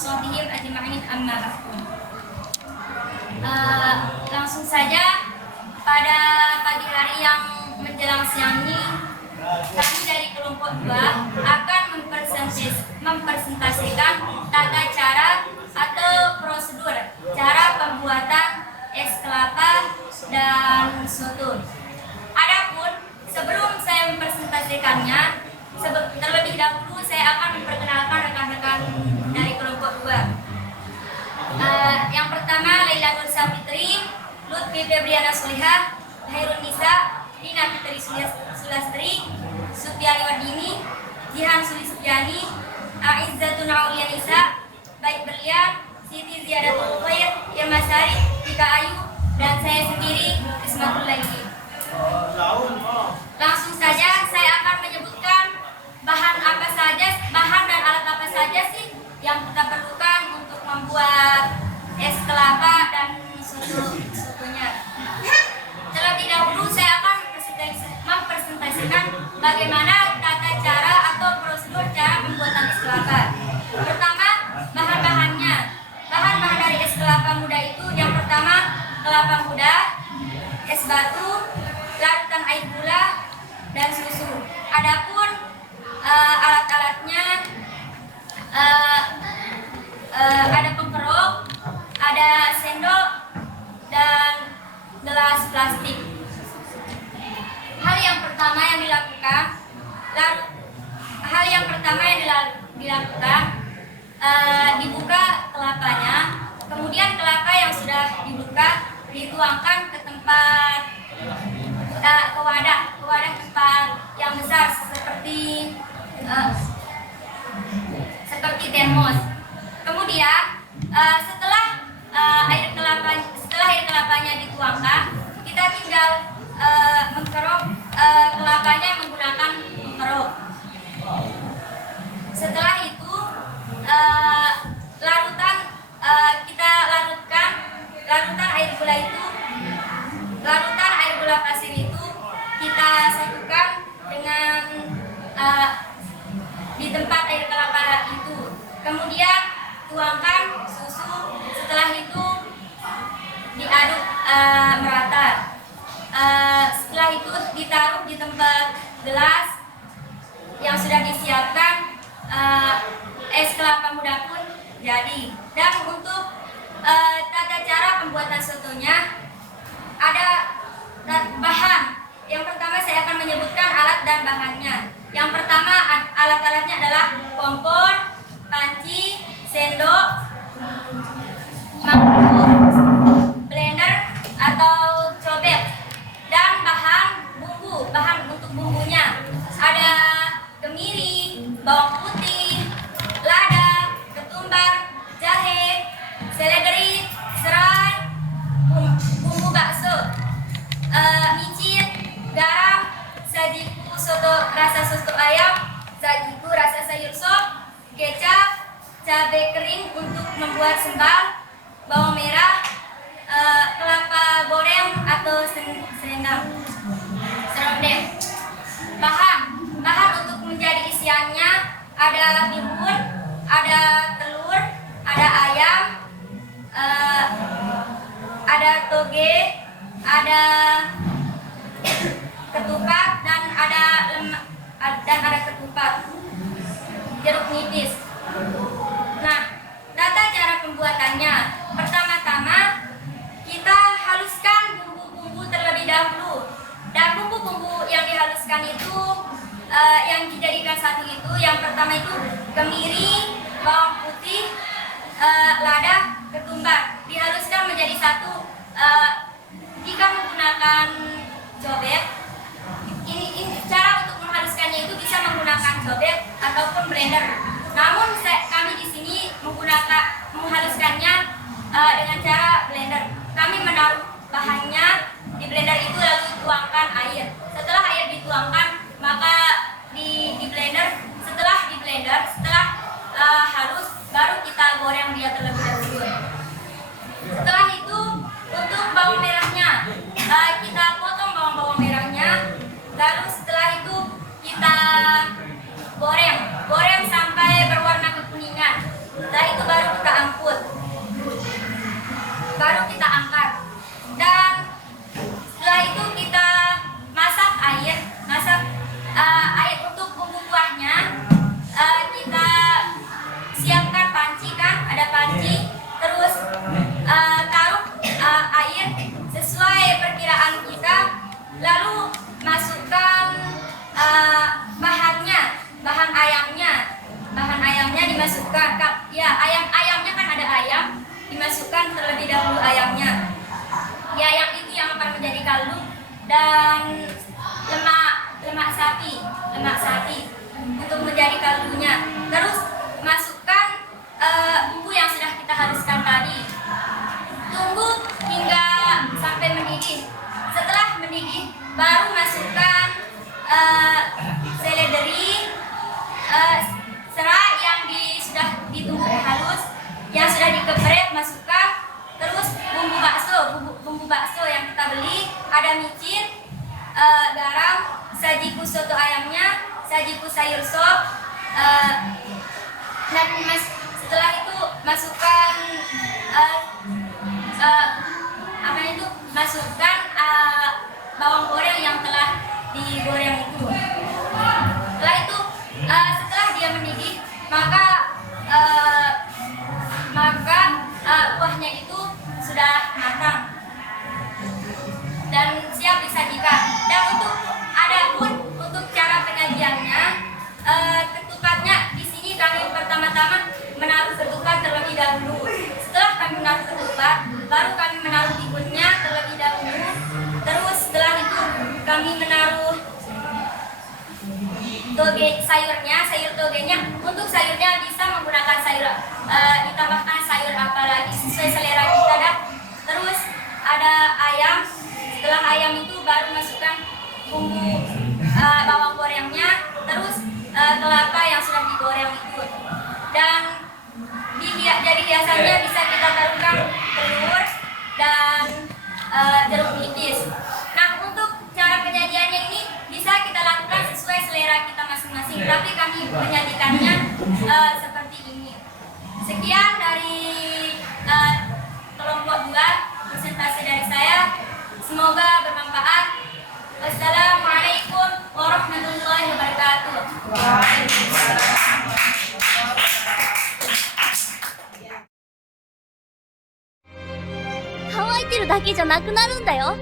washabihim ajma'in amma ba'du. Langsung saja pada pagi hari yang menjelang siang ini kami dari kelompok 2 akan mempresentasikan tata cara atau prosedur cara pembuatan es kelapa dan soto. Adapun sebelum saya mempresentasikannya, terlebih dahulu saya akan memperkenalkan rekan-rekan dari kelompok 2. Yang pertama Laila Nur Sapitri, Lutfi Febriana Solihah, Hairun Nisa, Dina Fitri Sulastri, Supiani Wardini, Jihan Sulistiani, Aizzatun Aulia Nisa, Baik Berlian, Siti Ziyadatul Khair, Irma Sari, Tika Ayu, dan saya sendiri Ismatul Laili. Langsung saja saya akan menyebutkan bahan dan alat apa saja sih yang kita perlukan untuk membuat es kelapa dan sotonya. Terlebih dahulu saya akan mempresentasikan bagaimana tata cara atau prosedur cara pembuatan es kelapa. Pertama, bahan-bahannya. Bahan-bahan dari es kelapa muda itu yang pertama kelapa muda, es batu, larutan air gula, dan susu. Adapun alat-alatnya ada pengkerok, ada sendok, dan gelas plastik. Hal yang pertama yang dilakukan dibuka kelapanya. Kemudian kelapa yang sudah dibuka dituangkan ke tempat ke wadah tempat yang besar seperti termos. Kemudian setelah air kelapanya dituangkan, kita tinggal mengkerok kelapanya menggunakan pengkerok. Setelah itu larutan air gula pasir itu kita satukan dengan di tempat air kelapa itu. Kemudian tuangkan susu. Setelah itu diaduk merata. Setelah itu ditaruh di tempat gelas yang sudah disiapkan. Es kelapa muda pun jadi. Dan untuk tata cara pembuatan sotonya ada bahan. Yang pertama saya akan menyebutkan alat dan bahannya. Yang pertama alat-alatnya adalah kompor, panci, sendok, mangkuk, blender atau cobek, dan bahan bumbu. Bahan untuk bumbunya ada kemiri, bawang putih, lada, ketumbar, jahe, seledri, serai, bumbu bakso, micin, garam, sajiku rasa soto ayam, sajiku rasa sayur sop, kecap, cabai kering untuk membuat sambal, bawang merah, kelapa goreng atau serondeng. Bahan untuk menjadi isiannya ada bihun, ada telur, ada ayam, ada toge, ada ketupat, dan ada ketupat jeruk nipis. Nah, tata cara pembuatannya. Pertama-tama kita haluskan bumbu-bumbu terlebih dahulu. Dan bumbu-bumbu yang dihaluskan itu yang dijadikan satu itu, yang pertama itu kemiri, bawang putih, lada, ketumbar dihaluskan menjadi satu. Jika menggunakan cobek, ini cara untuk menghaluskannya itu bisa menggunakan cobek ataupun blender. Namun kami di sini menghaluskannya dengan cara blender. Kami menaruh bahannya di blender itu lalu tuangkan air. Setelah air dituangkan, maka di blender. Setelah halus, baru kita goreng dia terlebih dahulu. Setelah itu untuk bawang merahnya, kita potong bawang merahnya. Lalu setelah itu kita goreng sampai berwarna kekuningan. Setelah itu baru dan lemak sapi untuk menjadi kaldunya. Terus masukkan bumbu yang sudah kita haluskan tadi. Tunggu hingga sampai mendidih. Setelah mendidih, baru masukkan seledri, serai yang sudah ditumbuk halus, yang sudah dikepret masukkan. Terus bumbu bakso yang kita beli, ada micin, garam, sajiku soto ayamnya, sajiku sayur sop, dan setelah itu masukkan masukkan bawang goreng yang telah digoreng itu. Setelah itu setelah dia mendidih, maka kuahnya itu sudah matang dan siap disajikan. Dan untuk cara penyajiannya, ketupatnya di sini kami pertama-tama menaruh ketupat terlebih dahulu. Setelah kami menaruh ketupat, baru kami menaruh timunnya terlebih dahulu. Terus setelah itu kami menaruh sayur togenya. Untuk sayurnya bisa menggunakan sayur, ditambahkan sayur apa lagi sesuai selera kita dah. Terus ada ayam. Setelah ayam itu baru masukkan bumbu bawang gorengnya, terus kelapa yang sudah digoreng itu. Dan jadi hiasannya bisa kita taruhkan telur dan jeruk nipis. Nah, untuk cara penyajiannya ini bisa kita lakukan sesuai selera kita masing-masing, tapi kami menyajikannya seperti ini. Sekian dari kelompok 2 presentasi dari saya. Semoga bermanfaat. Wassalamualaikum warahmatullahi wabarakatuh. 乾いてるだけじゃなくなるんだよ。